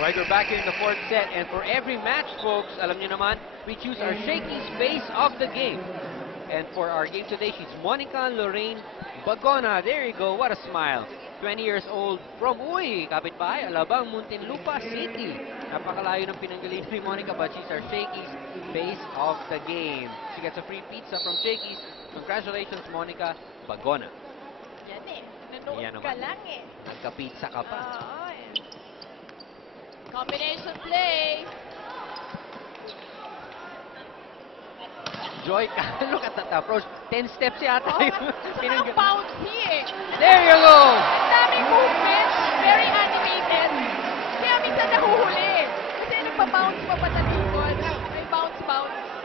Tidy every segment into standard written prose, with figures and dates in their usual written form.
Right, we're back here in the fourth set, and for every match, folks, alam niyo naman, we choose our Shakey's face of the game. And for our game today, she's Monica Lorraine Bagona. There you go, what a smile. 20 years old from kapitbahay, Alabang, Muntinlupa City. Napakalayo ng pinanggalingan ni Monica, but she's our Shakey's face of the game. She gets a free pizza from Shakey's. Congratulations, Monica Bagona. Yan eh. Nanood ka lang eh. Nagka-pizza ka pa. Oo eh. Combination play. Joy, look at that approach. 10 steps yata. Oh, saka bouncy eh. There you go! Ang daming movement. Very animated. Kaya minsan nahuhuli. Kasi nagpa-bounce pa patalikod. May bounce.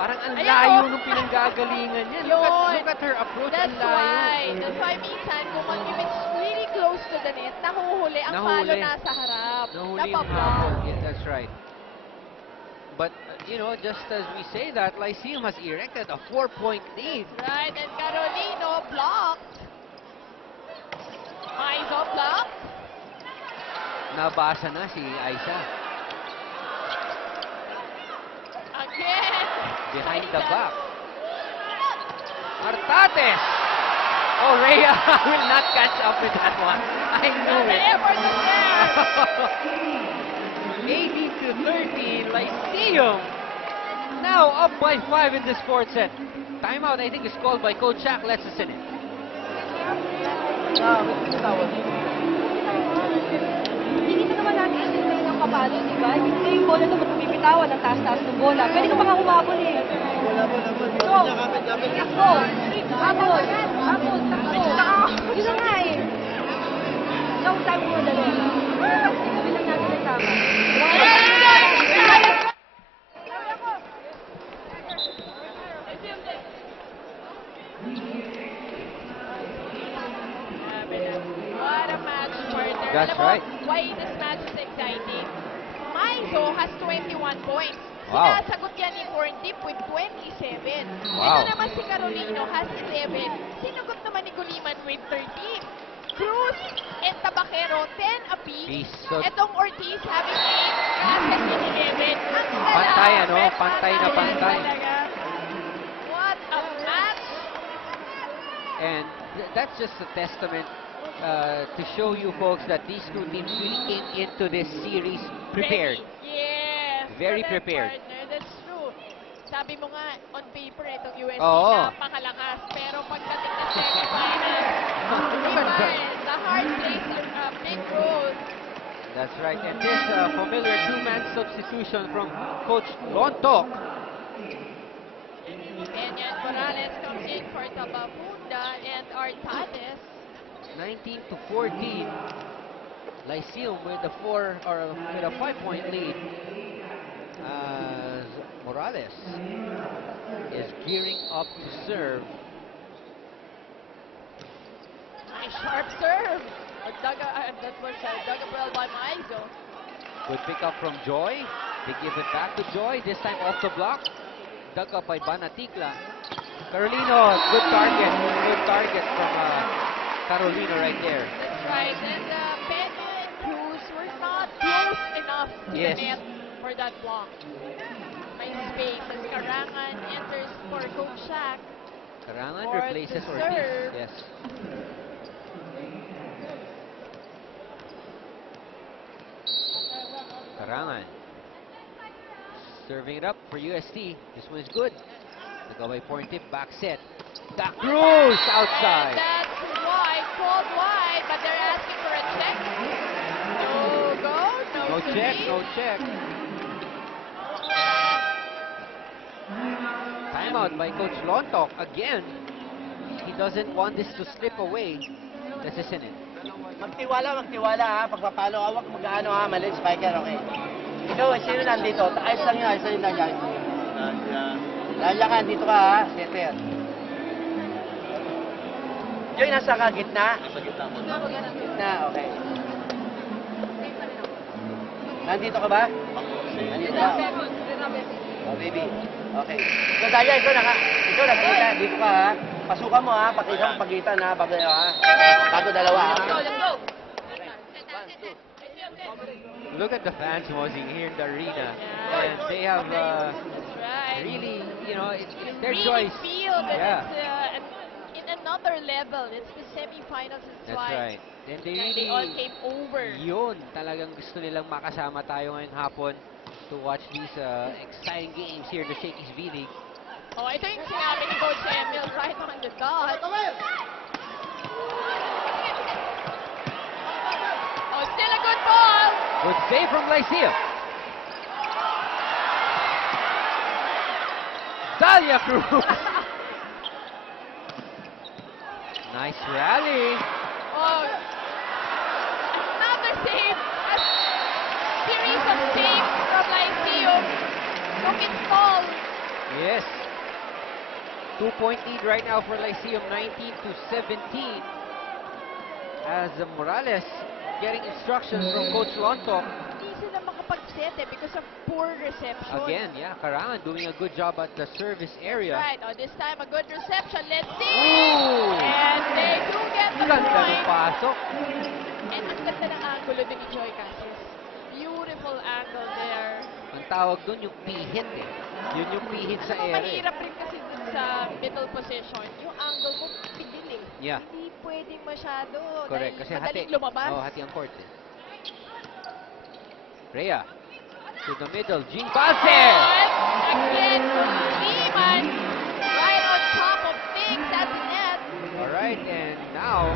Parang ang Ayan, layo oh. nung pinanggagalingan niya. Yun. Look at her approach. That's ang layo. That's why minsan, kung if it's really close to the net, nahuhuli. Ang palo nasa harap. Nahuli yung Napablock. hapon. Yeah, that's right. But, you know, just as we say that, Lyceum has erected a 4-point lead. Right, and Carolino blocked. Aizo blocked. Nabasa na si Aisa. Again. Behind the back. Artates! Oh, Rhea will not catch up with that one. I knew The it. effort is there. 18-13, Lyceum. Now up by 5 in this fourth set. Timeout, I think, is called by Coach Shaq. Let's listen in. Hindi naman natin isipin ng kapalo, di ba? Hindi yung bola naman bumibitawan, ang taas-taas ng bola. Pwede ka baka humabol eh. So, go! Habol! Takbo! Yun na nga eh. Long time mo dali. Sabi lang natin ang tama. What a match, partner. That's Alam mo, right. why this match is exciting? Maizo has 21 points. Wow. Sinasagot yan ni Corndip with 27. Wow. Ito naman si Carolino has 7. Sinugot naman ni Guliman with 13. Cruz and Tabaquero, 10 apiece. So, Etong Ortiz having 8, Casas with 11. Ang Pantay, ano? grabe, Pantay na pantay. talaga. What a match! And that's just a testament to show you folks that these two teams really came into this series prepared. Yes. Very correct, prepared. Partner. That's true. Sabi mo nga, on paper, itong USC Oo. napakalakas. Pero pagdating ng semifinals, iba eh. The hard plays a big role. That's right. And this familiar two-man substitution from Coach Lontok. And yan, Morales comes in for Tababunda and Artades. 19-14. Lyceum with a 5-point lead. As Morales is gearing up to serve. Nice sharp serve. That was dug up well by Maizo. Good pick up from Joy. They give it back to Joy. This time off the block. Dug up by Banatikla. Carolino, good target. Good target from Carolino right there. That's right. And Pedro and Cruz were not close enough to Yes. the net for that block. May space as Karangan enters for Coach Shaq. Karangan Or replaces to Ortiz. serve. Yes. Karangan. Serving it up for UST. This one is good. The go by Porntip, back set. Da Cruz outside. And that's wide, called wide, but they're asking for a check. No go, no No check, lead. no check. Timeout by Coach Lontok again. He doesn't want this to slip away. Let's listen in. Magtiwala ha. Pagpapalo, awak mag-ano ha, mali, spiker, okay. Ikaw, sino nandito? Ayos lang yun, ayos lang yun nandiyan. Lala ka, dito ka ha, setter. Joy, nasa ka, gitna? Nasa gitna mo. Gitna, okay. Nandito ka ba? Nandito ka? Oh, baby. Okay. So, Daya, ikaw nakita. Dito ka ha. Pasukan mo ha, pag isang pagitan ha, bago dalawa ha. Bago dalawa ha. Let's go. One, two. Look at the fans, Mosing, here in the arena. Yeah. And they have That's right. really, it's You their really choice. feel that Yeah. it's in another level. It's the semifinals. It's That's why right. And they they really, all came over. yun, talagang gusto nilang makasama tayo ngayong hapon to watch these exciting games here in the Shakey's V-League. Oh, ito yung sinabi ni Coach Emil right on the dot. Oh, still a good ball. Good save from Lyceum. Dalia Cruz. Nice rally. Oh, another save. A series of saves from Lyceum. Took it stall. Yes. 2-point lead right now for Lyceum, 19-17. As Morales getting instructions from Coach Lontok. Hindi sila makapag-set because of poor reception. Again, yeah, Karangan doing a good job at the service area. Right. Oh, this time a good reception. Let's see. Ooh! And they do get the Ganda ng point. pasok. And ang ganda ng angulo din ni Joy Cassius. Beautiful angle there. Ang tawag doon yung pihit eh. Yun yung pihit sa ere. Mahirap rin kasi dun sa middle position. Yung angle mo, pigil eh. Yeah. Hindi pwedeng masyado. Correct. Dahil Kasi hati. madaling lumabas. Oh, hati ang court eh. Rhea. To the middle. Jean Balse! Again, Lehman. Right on top of things. That's the net. Alright, and now,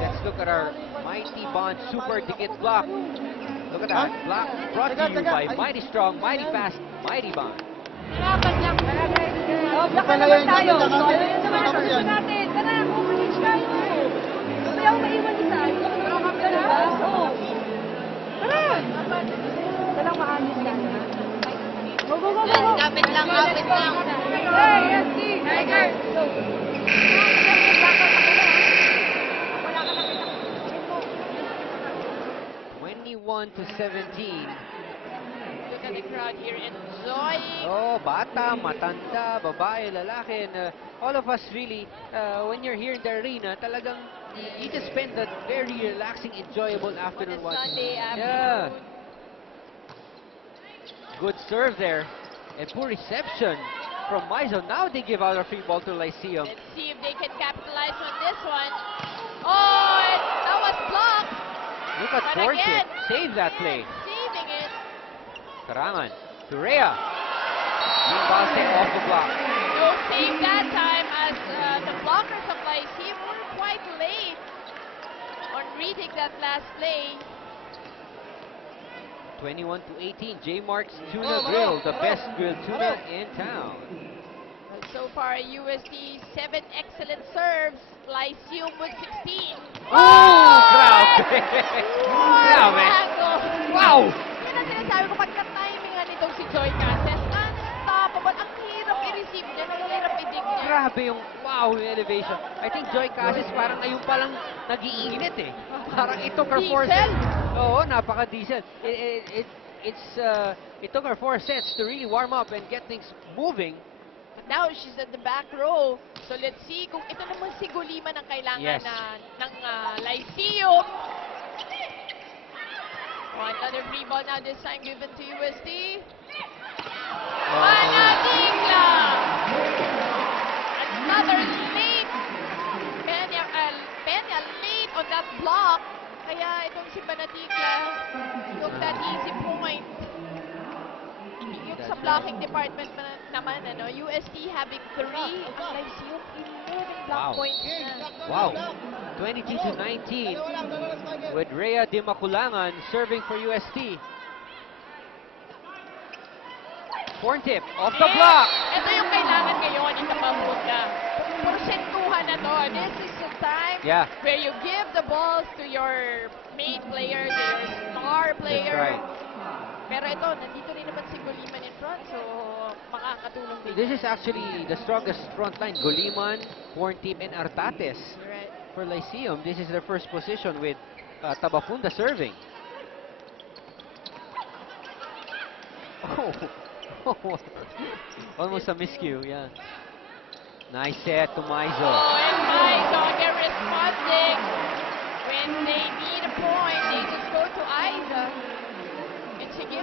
let's look at our Mighty Bond Super Dikit block. Look at that. Block brought to you by Mighty Strong, Mighty Fast, Mighty Bond. Dapat lang. Oh, black na naman tayo. So, ano yun naman ang gusto natin? Tara, overreach tayo. Mamaya ako maiwan isa. Pero kami na ba? Oo. Tara. Walang maayos yan. Go, go, go, go. Kapit lang, kapit lang. Hey, yes, Steve. Tiger. Go. Wala ka nakita. 21-17. Look at the crowd here enjoying. Oh, bata, matanda, babae, lalaki, and all of us really, when you're here in the arena, talagang you just spend that very relaxing, enjoyable On afternoon a watching. Sunday Yeah. afternoon. Good serve there, and poor reception from Mizo. Now they give out a free ball to Lyceum. Let's see if they can capitalize on this one. Oh, and that was blocked. Look at But Fortip, again, save that play. Saving it. Karangan to Rhea. Jean Balse off the block. No save that time as the blockers of Lyceum were quite late on reading that last play. 21-18. J Mark's Tuna Grill, the best grilled tuna in town. Well, so far, USD 7 excellent serves. Lyceum with 16. Oh, grabe! What Grabe! angle! Wow! Yan ang sinasabi ko, pag na-timingan itong si Joy Cases, unstoppable. Ang hirap i-receive niya, ang hirap i-dig niya. Grabe yung wow, yung elevation. I think Joy Cases parang ngayon pa lang nag-iinit eh. Parang it took her 4 Diesel? sets. Oo, napaka-diesel. It took her 4 sets to really warm up and get things moving. But now she's at the back row. So let's see kung ito naman si Guliman ang kailangan Yes. ng Lyceum. Oh, another free ball now, this time given to USD. Manatikla! Another late. Peña late on that block. Kaya itong si Manatikla took that easy point. Yung sa blocking department naman, USD having 3, Lyceum 11 block Wow. points na. Wow. 22-19 with Rhea Di Maculangan serving for UST. Fortip off the block. Ito yung kailangan ngayon in the Bambuka. Porsentuhan na to. This is the time Yeah. where you give the balls to your main player, to your star player. That's right. Pero ito, nandito rin naman si Guliman in front, so makakatulong din. This is actually the strongest front line. Guliman, Fortip, and Artates. Right. For Lyceum, this is their first position with Tabafunda serving. Oh, almost a miscue, yeah. Nice set to Mizo. Oh, and Aiza, they're responding. When they need a point, they just go to Aiza. Sige